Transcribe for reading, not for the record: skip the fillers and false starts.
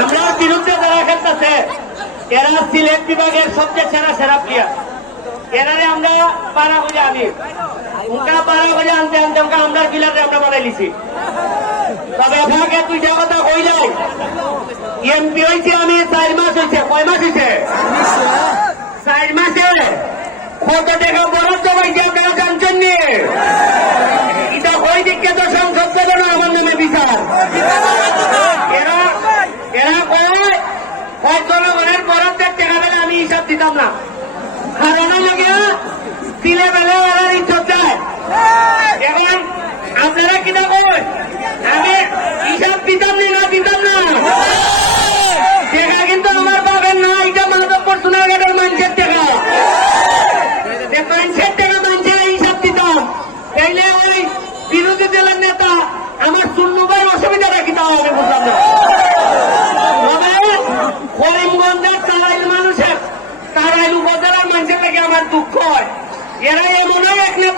আমরা বিরুদ্ধে যারা খেলতেছে এরা সিলেট বিভাগের সবচেয়ে সেরা সেরা প্লেয়ার। এরারে আমরা পাড়া করে আনি, উনকা পাড়া করে আনতে আনতে উনকা আমরা প্লেয়ারে আমরা বানাই লিছি। তবে আপনাকে দুইটা কথা কইলাই, এমপি হয়েছে আমি 4 মাস হয়েছে। কয় মাস হয়েছে? 4 মাসে কত টাকা বরাদ্দ পাইছে আপনারা জানছেন নি? এটা ওই দিকে তো সংসদ দেবে না আমার নামে বিচার। এরা এরা কয় জনগণের বরাদ্দের টাকা পেলে আমি হিসাব দিতাম না। হারানো লাগে দিলে বেলে ওরা ইজ্জত দেয়। এখন আপনারা কিনা কই আমি হিসাব দিতাম না দিতাম না, টাকা কিন্তু আমার পাবেন না। এটা মাধবপুর সোনারঘাটের মানুষের টাকা, মানুষের টাকা মানুষের হিসাব দিতাম। তাইলে ওই বিরোধী দলের নেতা আমার শূন্য ভাই অসুবিধা রাখিতে হবে, বুঝলাম না। করিমগঞ্জের তারাইল মানুষের, তারাইল উপজেলার মানুষের থেকে আমার দুঃখ হয়। এরা এমন এক নেতা